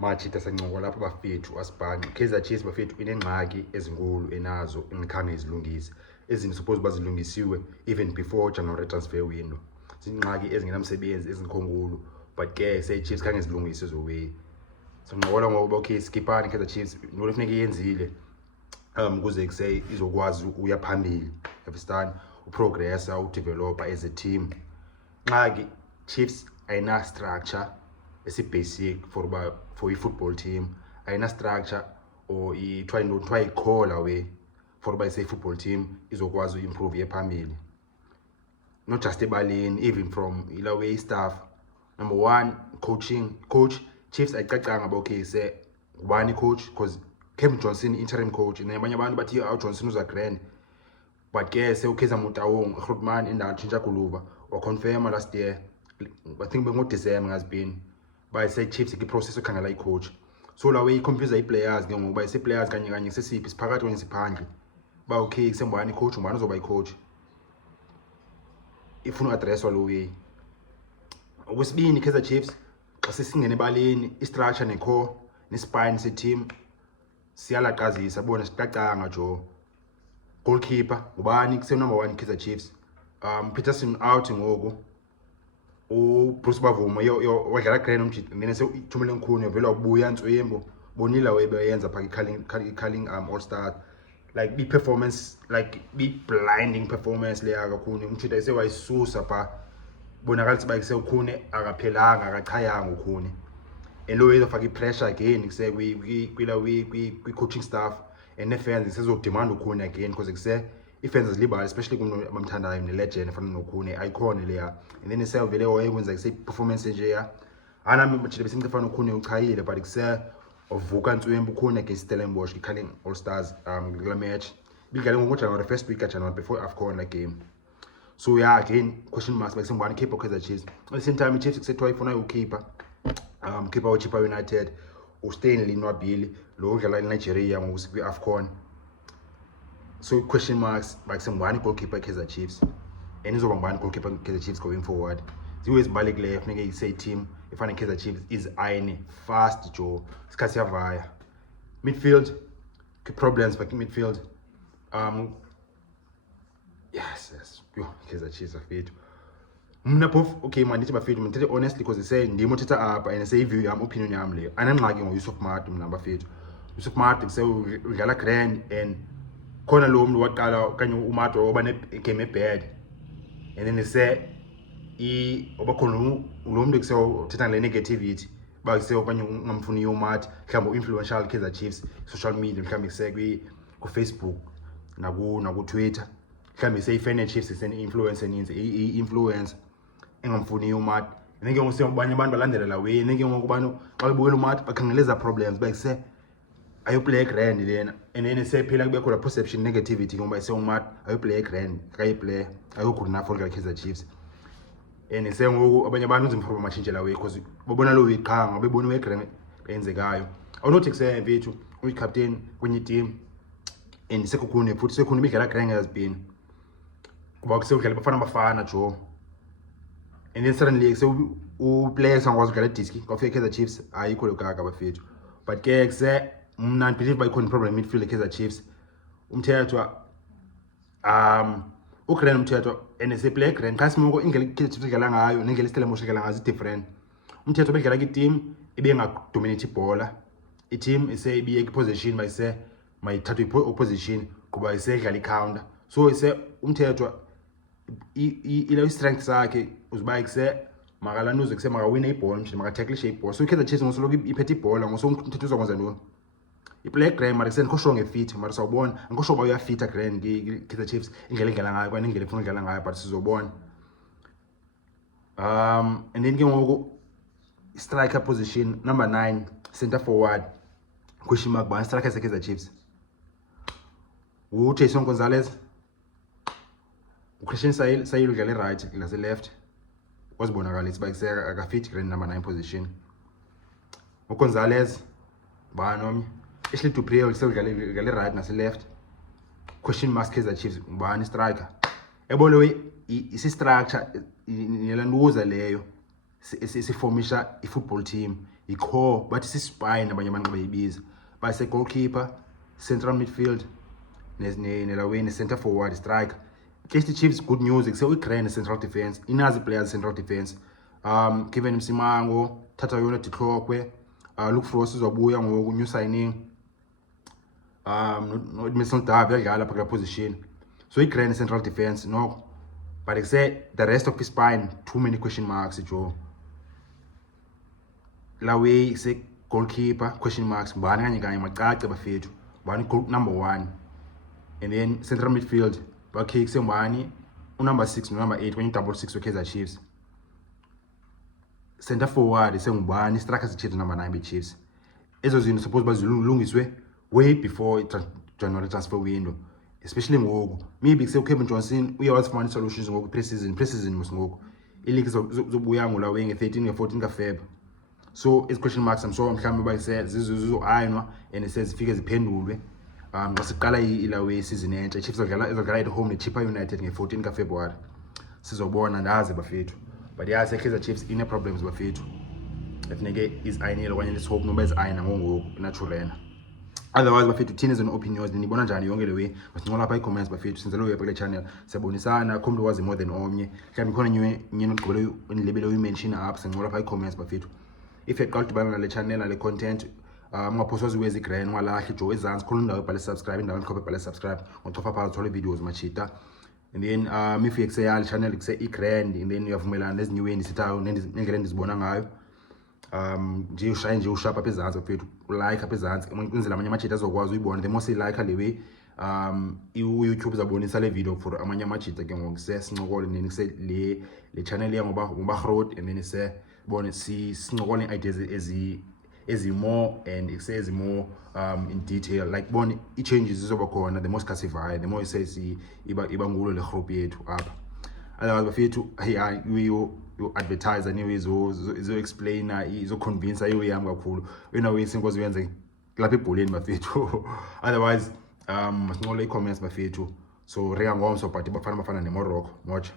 Machita sancokola lapha bafethu asibhanqe. Kaizer Chiefs bafethu inengxaki ezinkulu enazo engikhange izilungise. Ezinye suppose bazilungisiwe even before January transfer window. Zingxaki ezingenamsebenzi ezinkongolo, but ke say Chiefs khange zilungise zowe. Sancokola ngoba okay skipani Kaizer Chiefs into efuneka iyenzile kuze kusay izokwazi uya phambili. Understand? Uprogress udeveloper as a team. Nxaki Chiefs ayina structure basic for a football team. Ayina structure or try call away for by say football team izokwazi improve yephambili. Not just ebaleni, even from way staff. Number one, coach Chiefs ayicacanga about okay say ubani coach, because Kevin Johnson interim coach nabanye abantu bathi Johnson uza grand, but ke se ukheza Mutawong Grootman indawo tshintsha kuluva or confirm last year. I think bengo December has been by say Chiefs process okhangela coach. So la way confuse players ngoba by say players kanye kanye sesiphi siphakathi kwenye siphandle ba okay kusembani coach ubani uzoba coach ifuna address lo way. Okwesibini Kaizer Chiefs xa sesingene ebaleni istructure necore nespine se team siyalaqazisa bona sicacanga jo. Goalkeeper ubani kuse number 1 Kaizer Chiefs. Peterson out ngoku. Bruce Bavuma yo wadlala grand umjidi mina sewuthumele ngikhune vela ubuya Ntswembo bonila webeyenza phaka calling all star, like be performance, like be blinding performance leya kakhulu umjidi ayisewayisusa pha bonakalisa bayisewukhune akaphelanga akachayanga ukhune elo izofaka ipressure again kuse kwi coaching staff and fans sezodemand ukhune again because kuse ifans zilibala especially kumuntu abamthandayo ne-legend efana nokhune icon leya, and then isevele oyekwenza kuse performance nje ya anami mjidi besingifana ukhune uchayile but kuse ovuka Ntswembo ukhune against Stellenbosch calling all stars kula match bidlale ngoJanuary first week January before AFCON la game. So yeah, again question marks like someone keeper Kaizer Chiefs. At the same time Chiefs kusethiwa ifuna ukeeper keeper uChippa United uStanley Nwabili lo udlala eNigeria ngokusikwi AFCON. So question marks like someone goalkeeper Kaizer Chiefs and izoba ngubani goalkeeper Kaizer Chiefs going forward. Ziwe zibalekile kufanele say team ifana Kaizer Chiefs is iron fast Joe isikhathi yavaya. Midfield problems back in midfield. Yes yo Kaizer Chiefs afethu mna phofu okay man ndithi bafethu mnthethe honestly because say ndimo thetha apha and say view yam opinion yam leyo anangxaki ngoYusuf Maatu mna bafethu. Yusuf Maatu kuse udlala grand and khona lo muntu waqala okanye uMaatu oba ne game bad and then say obakhona lo muntu kuse uthetha le negativity ba kuse okanye ungamfuni uMaatu mhlawumbe influential Kaizer Chiefs social media mhlawumbe kuse ku Facebook naku Twitter mhlawumbe say fan Chiefs is an influencer eninzi influencer engamfuni uMaatu nenge ngosebanye abantu balandela la way nenge ngokubani babukela uMaatu bakhangeleza problems ba kuse ayo play grand lena and then sephela kubekho la perception negativity ngoba ise uMaatu ayo play grand kayi play ayo good enough for Kaizer Chiefs and sengoku abanye abantu uzimfroba machinje la way because babona lo wiqhanga bebona we grand enzekayo awunothi kuse mfethu uyi captain kwenye team and sekukhune futhi sekukhune imidlala grand has been kuba kusewudlala bafana jo, and then suddenly kuse uplayers angakwazi ukudlala diski kwafika Kaizer Chiefs ayikho lo gaga bafethu. But ke kuse mna believe bayikhona problem midfield Kaizer Chiefs umthethwa uGrand umthethwa and se play grand kasimoko ingela Kaizer Chiefs idlala ngayo nengela Stellenbosch idlala ngayo different. Umthethwa bedlala ke team ibengadominate ibhola, i-team ise ibiye position bayise mayithatha opposition kuba isedlala i-counter. So ise umthethwa ila strength sakhe uziba kuse makalanuze kuse makawina ibhola manje makatacklishe ibhola. So Kaizer Chiefs ngosoloku iphethe ibhola ngoso umthetho uzokwenza ntoni iplay grand mara kusenikho ngefit mara sawubona angikho ba uyafita grand Kaizer Chiefs indlela edlala ngayo kwana indlela efuna udlala ngayo but sizobona. And then ke ngoku striker position number 9 center forward question mark ba striker Kaizer Chiefs Jason Gonzalez Christian Sayil udlala right lase left wasibonakala isiba kuseka akafit grand number 9 position. Gonzalez banomnye actually to play udlala right nase left question mark Kaizer Chiefs ubani striker ebolo isi structure nilanduza leyo siformisha i football team i-core bathi si-spine abanye abantu bayibiza base-goalkeeper, central midfield nelaweni center forward striker. Kaizer Chiefs good news seyi-grand central defense, inazi players central defense. Given Msimango, thatha yona Dihlokwe, Luke Frost uzobuya ngoku new signing. No Mason Davi uyadlala phakathi position. So i-grand central defense no, but say the rest of the spine too many question marks Joe. Lawe say goalkeeper question marks ngubani kanye macace bafethu ngubani goal number 1, and then central midfield bakhe ngubani number 6 no number 8 kwenye double 6 we-Kaizer Chiefs. Center forward sengubani striker Chiefs number 9 Chiefs. Ezo zinto suppose bazilungiswe way before January transfer window, especially ngoku maybe Kevin Johnson uyawazifumana solutions ngoku pre-season ngoku i-league zobuya ngolawe nge-13 nge-14 kaFeb. So is question marks mhlawumbe bayise zizoayinwa and sezifike ziphendulwe xa siqala ilawe season entsha. Chiefs izodlala at home ne-Chippa United nge-14 kaFebruary. Sizobona ndazi bafethu, but yazi Kaizer Chiefs ine-problems bafethu efuneke izayinile okanye let's hope noba izayina ngoku naturena. Otherwise bafethu thina as an opinions nibona njani yonke le way masincola lapha i-comments bafethu sinzele uye kule channel siyabonisana khomntu wazi more than omnye mhlawumbe khona nyeni ogqibele indlebele uyimention apha sincola lapha i-comments bafethu. If you're udibana nale channel nale content ungaphoswa ziwezi grand ungalahli jo ezantsi khona indawo ebhale subscribe, indawo enhlophe ebhale subscribe ngochofa phaa uthole videos machita. And then if uyekuse channel kuse i-grand and then uyavumelana nezinyweni sithayo nendlela endizibona ngayo nje ushaye nje ushapa apha ezantsi bafethu ulike apha ezantsi kwenzela amanye amajita azokwazi uyibona. The more siyilike le way YouTube uzabonisa le video for amanye amajita ke ngoku sincokole nini kuse le channel ya ngoba road, and then sibone sincokole ideas ezi-more and ezi-more in detail, like bone i-changes zizoba khona the more sikasivayo, the more iba ngulo le group yethu apha. Otherwise bafethu you-advertise anyway izo-explaina izo-convince iyo yami kakhulu yona way isinkozi uyenze lapha ebholeni bafethu. Otherwise masinqole i-comments bafethu, so ringa ngomso but bafana ne-Morocco moja.